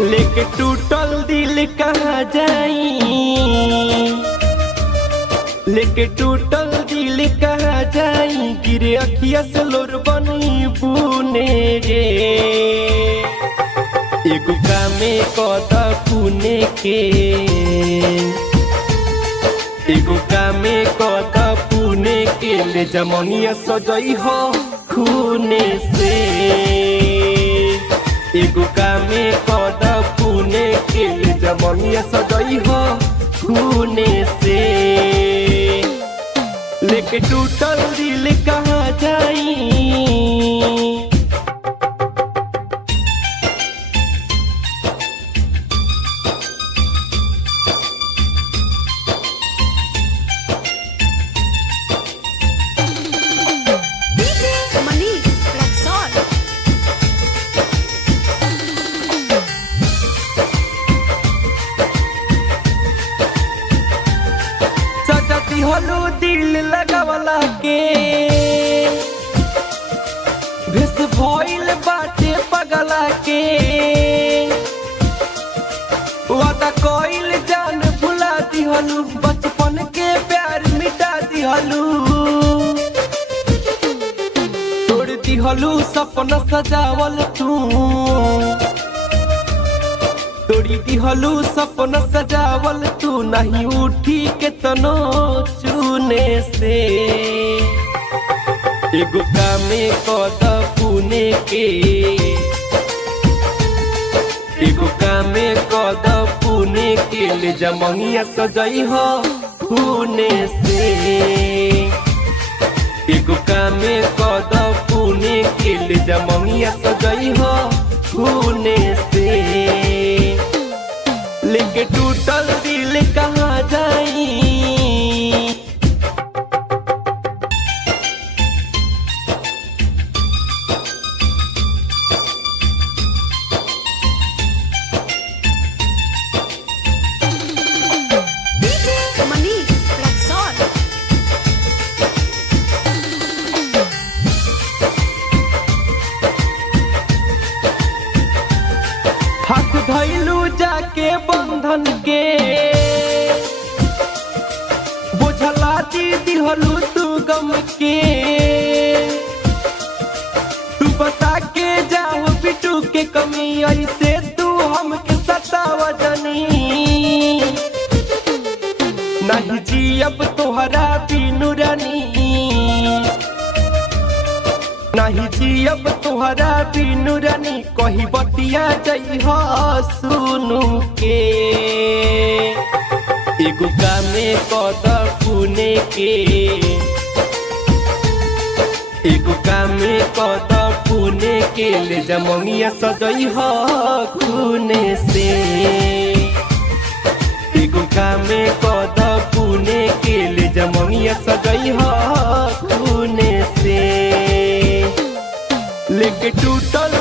लेके टूटल दिल कहाँ जाई, लेके टूटल दिल कहाँ जाई, गिरे अखिया से लोर बनी बुने रे। एगो कामे कद पुने के, एगो कामे कद पुने के, ले जमनिया सजई हो खूने से। एगो कामे कद पुने के, ले जमनिया सजई हो खूने से। लेके टूटल दिल कहाँ जाई, हलो दिल लगावला के, भेस भइल बाटे पगला के। वादा कइल जान भुला दिहलू, बचपन के प्यार मिटा दिहलू। तोड़ दिहलू सपना सजावल तू, तोड़ी दिहलू सपना सजावल तू। नहीं उठी के तनो चुने से। एगो कामे कद पुने के, एगो कामे कद पुने के, ले जमनिया सजई हो खूने से। एगो कामे कद पुने के, ले जमनिया सजई हो खूने से। लेके टूटल दिल कहाँ जाई, हाथ धइलू जाके बंधन के, बुझला दी दिहलू तू गम के। तू बता के जाओ बिटू के कमी, ऐसे तू हमके सतावा जनी। नहीं जियब तोहरा बिनु रानी, नहीं जियब तोहरा बिनु रानी। कही बतिया जई हो सुनु के, एगो कामे कद पुने के, एगो कामे कद पुने के, ले जमनिया सजई हो खूने से। एगो कामे कद पुने के, ले जमनिया सजई हो खूने से। लेके टूटल